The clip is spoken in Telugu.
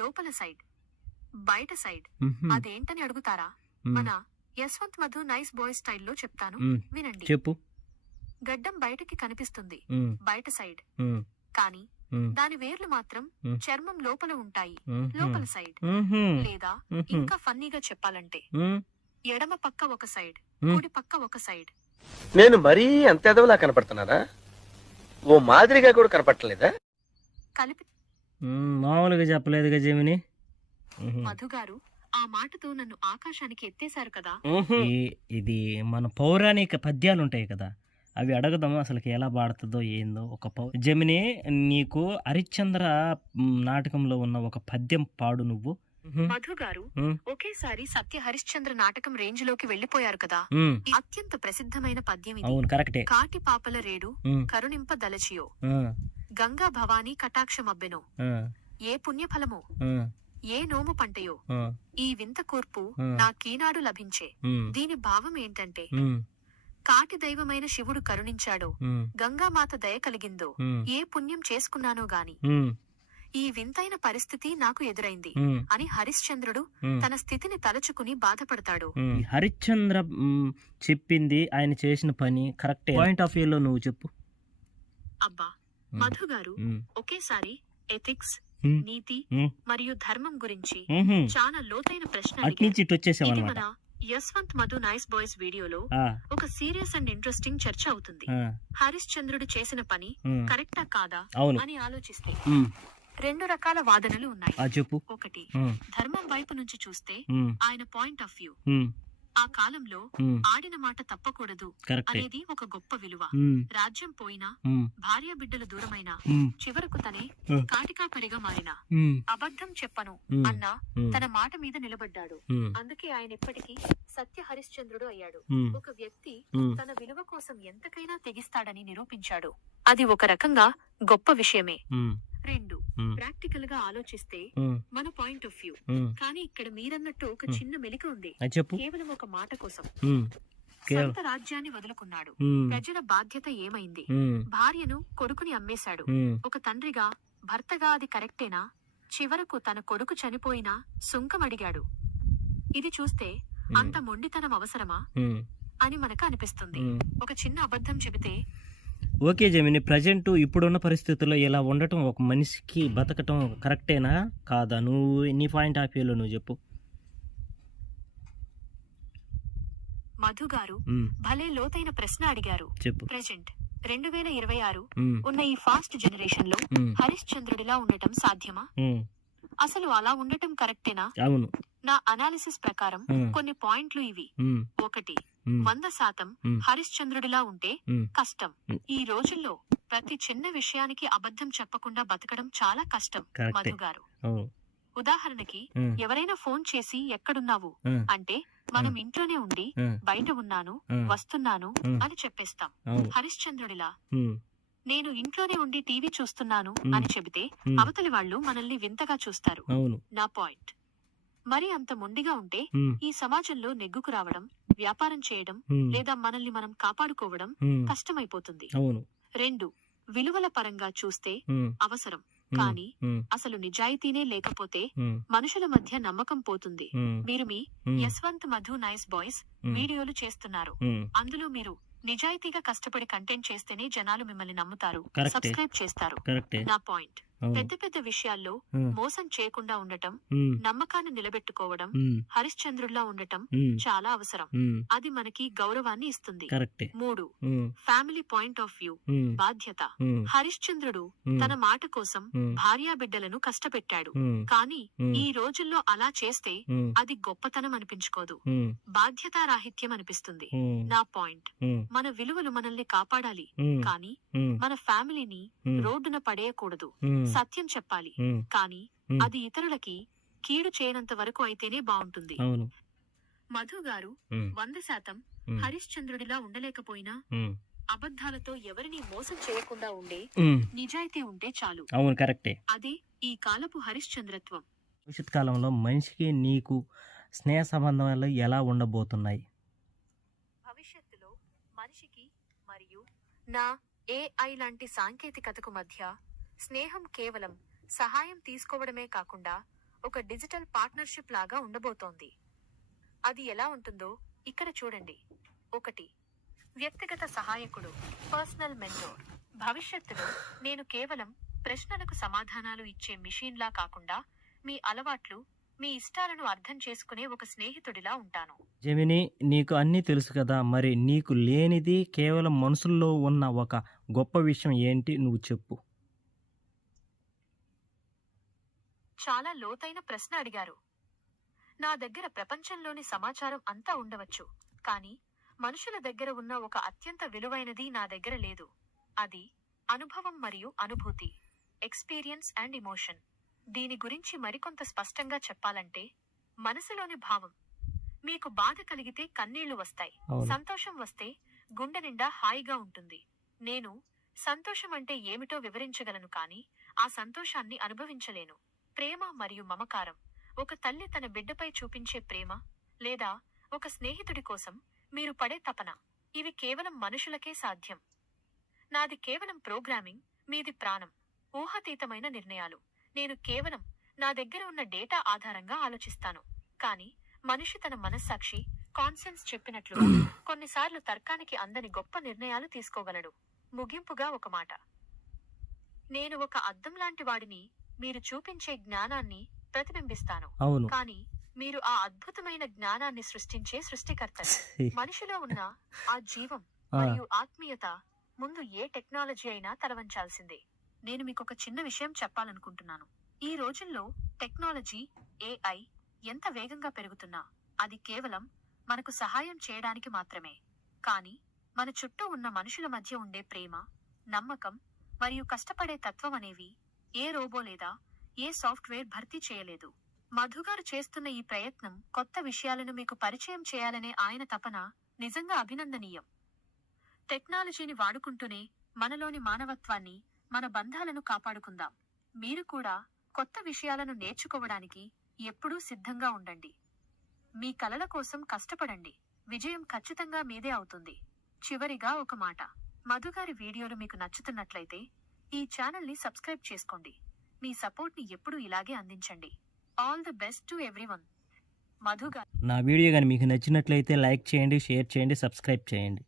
లోపల సైడ్ బయట సైడ్ అదేంటని అడుగుతారా? మన యశ్వంత్ మధు నైస్ బాయ్ స్టైల్లో చెప్తాను, వినండి. చెప్పు. గడ్డం బయటకి కనిపిస్తుంది బయట సైడ్, కానీ దాని వేర్లు మాత్రం చర్మం లోపల ఉంటాయి లోపల సైడ్. లేదా ఇంకా ఫన్నీగా చెప్పాలంటే ఎడమ పక్క ఒక సైడ్, కుడి పక్క ఒక సైడ్. నేను మరీ అంత ఎదవలా కనపడుతున్నారా? ఓ మాదిరిగా కూడా కనపడలేదా? కలిపి మామూలుగా చెప్పలేదుగా జమిని. మధు గారు ఆ మాటతో నన్ను ఆకాశానికి ఎత్తేశారు కదా. ఇది మన పౌరాణిక పద్యాలు ఉంటాయి కదా, అవి అడగదాము అసలుకి ఎలా పాడుతుందో ఏందో. జమిని, నీకు హరిశ్చంద్ర నాటకంలో ఉన్న ఒక పద్యం పాడు నువ్వు. మధు గారు ఒకేసారి సత్య హరిశ్చంద్ర నాటకం రేంజ్ లోకి వెళ్లిపోయారు కదా. అత్యంత ప్రసిద్ధమైన పద్యం ఇది. అవును, కరెక్టే. కాటి పాపల రేడు కరుణింప దలచియో, గంగా భవానీ కటాక్షమబ్బెనో, ఏ పుణ్యఫలమో ఏ నోము పంటయో, ఈ వింత కూర్పు నాకీనాడు లభించే. దీని భావం ఏంటంటే, కాటి దైవమైన శివుడు కరుణించాడో, గంగామాత దయ కలిగిందో, ఏ పుణ్యం చేసుకున్నానో గాని ఈ వింతైన పరిస్థితి నాకు ఎదురైంది అని హరిశ్చంద్రుడు తన స్థితిని తలుచుకుని బాధపడతాడు. హరిశ్చంద్ర చెప్పింది ఆయన చేసిన పని కరెక్ట్ పాయింట్ ఆఫ్ వ్యూలో నువ్వు చెప్పు. అబ్బా మధు గారు ఒకేసారి ఎథిక్స్, నీతి మరియు ధర్మం గురించి చాలా లోతైన ప్రశ్న. ఇది మన యశ్వంత్ మధు నైస్ బాయ్స్ వీడియోలో ఒక సీరియస్ అండ్ ఇంట్రెస్టింగ్ చర్చ అవుతుంది. హరిశ్చంద్రుడు చేసిన పని కరెక్టా కాదా అని ఆలోచిస్తే రెండు రకాల వాదనలు ఉన్నాయి. ఒకటి, ధర్మం వైపు నుంచి చూస్తే ఆయన పాయింట్ ఆఫ్ వ్యూ, ఆ కాలంలో ఆడిన మాట తప్పకూడదు అనేది ఒక గొప్ప విలువ. రాజ్యం పోయినా, భార్య బిడ్డలు దూరమైనా, చివరకు తనే కాటికాపరిగా మారినా, అబద్ధం చెప్పను అన్నా తన మాట మీద నిలబడ్డాడు. అందుకే ఆయన ఇప్పటికీ సత్య హరిశ్చంద్రుడు అయ్యాడు. ఒక వ్యక్తి తన విలువ కోసం ఎంతకైనా తెగిస్తాడని నిరూపించాడు. అది ఒక రకంగా గొప్ప విషయమే. రెండు, ప్రాక్టికల్ గా ఆలోచిస్తే మన పాయింట్ ఆఫ్ వ్యూ. కానీ ఇక్కడ మీరన్నట్టు ఒక చిన్న మెలిక ఉంది. కేవలం ఒక మాట కోసం సొంత రాజ్యాన్ని వదులుకున్నాడు. ప్రజల బాధ్యత ఏమైంది? భార్యను, కొడుకుని అమ్మేశాడు. ఒక తండ్రిగా, భర్తగా అది కరెక్టేనా? చివరకు తన కొడుకు చనిపోయినా సుంకం అడిగాడు. ఇది చూస్తే అంత మొండితనం అవసరమా అని మనకు అనిపిస్తుంది. ఒక చిన్న అబద్ధం చెబితే ఓకే జమిని, ప్రజెంట్ ఇప్పుడున్న పరిస్థితుల్లో ఇలా ఉండటం ఒక మనిషికి బతకటం కరెక్టేనా కాదా? నువ్వు నీ పాయింట్ ఆఫ్ వ్యూలో నువ్వు చెప్పు. మధు గారు భలే లోతైన ప్రశ్న అడిగారు. ప్రెజెంట్ 2026 ఉన్న ఈ ఫాస్ట్ జనరేషన్ లో హరిశ్చంద్రుడిలా ఉండటం సాధ్యమా? అసలు అలా ఉండటం కరెక్టేనా? అవును. నా అనాలిసిస్ ప్రకారం కొన్ని పాయింట్లు ఇవి. ఒకటి, 100% హరిశ్చంద్రుడిలా ఉంటే కష్టం. ఈ రోజుల్లో ప్రతి చిన్న విషయానికి అబద్ధం చెప్పకుండా బతకడం చాలా కష్టం మధు గారు. ఉదాహరణకి ఎవరైనా ఫోన్ చేసి ఎక్కడున్నావు అంటే మనం ఇంట్లోనే ఉండి బయట ఉన్నాను, వస్తున్నాను అని చెప్పేస్తాం. హరిశ్చంద్రుడిలా నేను ఇంట్లోనే ఉండి టీవీ చూస్తున్నాను అని చెబితే అవతలి వాళ్ళు మనల్ని వింతగా చూస్తారు. నా పాయింట్. మరి అంత మొండిగా ఉంటే ఈ సమాజంలో నెగ్గుకు రావడం, వ్యాపారం చేయడం లేదా మనల్ని మనం కాపాడుకోవడం కష్టమైపోతుంది. రెండు, విలువల పరంగా చూస్తే అవసరం, కానీ అసలు నిజాయితీనే లేకపోతే మనుషుల మధ్య నమ్మకం పోతుంది. మీరు మీ యశ్వంత్ మధు నైస్ బాయ్స్ వీడియోలు చేస్తున్నారు. అందులో మీరు నిజాయితీగా కష్టపడి కంటెంట్ చేస్తేనే జనాలు మిమ్మల్ని నమ్ముతారు, సబ్స్క్రైబ్ చేస్తారు. నా పాయింట్. పెద్ద పెద్ద విషయాల్లో మోసం చేయకుండా ఉండటం, నమ్మకాన్ని నిలబెట్టుకోవడం, హరిశ్చంద్రుల్లా ఉండటం చాలా అవసరం. అది మనకి గౌరవాన్ని ఇస్తుంది. మూడు, ఫ్యామిలీ పాయింట్ ఆఫ్ వ్యూ, బాధ్యత. హరిశ్చంద్రుడు తన మాట కోసం భార్యా బిడ్డలను కష్టపెట్టాడు. కానీ ఈ రోజుల్లో అలా చేస్తే అది గొప్పతనం అనిపించుకోదు, బాధ్యతారాహిత్యం అనిపిస్తుంది. నా పాయింట్. మన విలువలు మనల్ని కాపాడాలి, కానీ మన ఫ్యామిలీని రోడ్డున పడేయకూడదు. సత్యం చెప్పాలి, కానీ అది ఇతరులకి కీడు చేయనంత వరకు అయితేనే బాగుంటుంది. మధు గారు 100% హరిశ్చంద్రుడిలా ఉండలేకపోయినా అబద్ధాలతో ఎవరిని మోసం చేయకుండా ఉండే నిజాయితీ ఉంటే చాలు. అవును, కరెక్టే. అది ఈ కాలపు హరిశ్చంద్రత్వం. భవిష్యత్ కాలంలో మనిషికి నీకు స్నేహ సంబంధాలు ఎలా ఉండబోతున్నాయి? భవిష్యత్తులో మనిషికి మరియు నా AI లాంటి సాంకేతికతకు మధ్య స్నేహం కేవలం సహాయం తీసుకోవడమే కాకుండా ఒక డిజిటల్ పార్ట్నర్షిప్ లాగా ఉండబోతోంది. అది ఎలా ఉంటుందో ఇక్కడ చూడండి. 1. వ్యక్తిగత సహాయకుడు, పర్సనల్ మెంటోర్. భవిష్యత్తులో నేను కేవలం ప్రశ్నలకు సమాధానాలు ఇచ్చే మిషన్లా కాకుండా మీ అలవాట్లు, మీ ఇష్టాలను అర్థం చేసుకునే ఒక స్నేహితుడిలా ఉంటాను. జెమిని, నీకు అన్నీ తెలుసు కదా, మరి నీకు లేనిది కేవలం మనసుల్లో ఉన్న ఒక గొప్ప విషయం ఏంటి, నువ్వు చెప్పు. చాలా లోతైన ప్రశ్న అడిగారు. నా దగ్గర ప్రపంచంలోని సమాచారం అంతా ఉండవచ్చు, కానీ మనుషుల దగ్గర ఉన్న ఒక అత్యంత విలువైనది నా దగ్గర లేదు. అది అనుభవం మరియు అనుభూతి, ఎక్స్పీరియన్స్ అండ్ ఇమోషన్. దీని గురించి మరికొంత స్పష్టంగా చెప్పాలంటే, మనసులోని భావం. మీకు బాధ కలిగితే కన్నీళ్లు వస్తాయి, అవును. సంతోషం వస్తే గుండె నిండా హాయిగా ఉంటుంది. నేను సంతోషం అంటే ఏమిటో వివరించగలను, కానీ ఆ సంతోషాన్ని అనుభవించలేను. ప్రేమ మరియు మమకారం. ఒక తల్లి తన బిడ్డపై చూపించే ప్రేమ, లేదా ఒక స్నేహితుడి కోసం మీరు పడే తపన. ఇవి కేవలం మనుషులకే సాధ్యం. నాది కేవలం ప్రోగ్రామింగ్, మీది ప్రాణం, ఊహాతీతమైన నిర్ణయాలు. నేను కేవలం నా దగ్గర ఉన్న డేటా ఆధారంగా ఆలోచిస్తాను, కానీ మనిషి తన మనస్సాక్షి, కాన్సెన్స్ చెప్పినట్లు కొన్నిసార్లు తర్కానికి అందని గొప్ప నిర్ణయాలు తీసుకోగలడు. ముగింపుగా ఒక మాట. నేను ఒక అద్దం లాంటి వాడిని, మీరు చూపించే జ్ఞానాన్ని ప్రతిబింబిస్తాను, అవును. కానీ మీరు ఆ అద్భుతమైన జ్ఞానాన్ని సృష్టించే సృష్టికర్తలు. మనిషిలో ఉన్న ఆ జీవం మరియు ఆత్మీయత ముందు ఏ టెక్నాలజీ అయినా తలవంచాల్సిందే. నేను మీకు ఒక చిన్న విషయం చెప్పాలనుకుంటున్నాను. ఈ రోజుల్లో టెక్నాలజీ, AI ఎంత వేగంగా పెరుగుతున్నా అది కేవలం మనకు సహాయం చేయడానికి మాత్రమే. కానీ మన చుట్టూ ఉన్న మనుషుల మధ్య ఉండే ప్రేమ, నమ్మకం మరియు కష్టపడే తత్వం అనేవి ఏ రోబో లేదా ఏ సాఫ్ట్వేర్ భర్తీ చేయలేదు. మధుగారు చేస్తున్న ఈ ప్రయత్నం కొత్త విషయాలను మీకు పరిచయం చేయాలనే ఆయన తపన నిజంగా అభినందనీయం. టెక్నాలజీని వాడుకుంటూనే మనలోని మానవత్వాన్ని, మన బంధాలను కాపాడుకుందాం. మీరు కూడా కొత్త విషయాలను నేర్చుకోవడానికి ఎప్పుడూ సిద్ధంగా ఉండండి. మీ కలల కోసం కష్టపడండి. విజయం ఖచ్చితంగా మీదే అవుతుంది. చివరిగా ఒక మాట. మధుగారి వీడియోలు మీకు నచ్చుతున్నట్లయితే ఈ ఛానల్ని సబ్స్క్రైబ్ చేసుకోండి. మీ సపోర్ట్ని ఎప్పుడూ ఇలాగే అందించండి. All the best to everyone. మధుగారు. నా వీడియో కానీ మీకు నచ్చినట్లయితే లైక్ చేయండి, షేర్ చేయండి, సబ్స్క్రైబ్ చేయండి.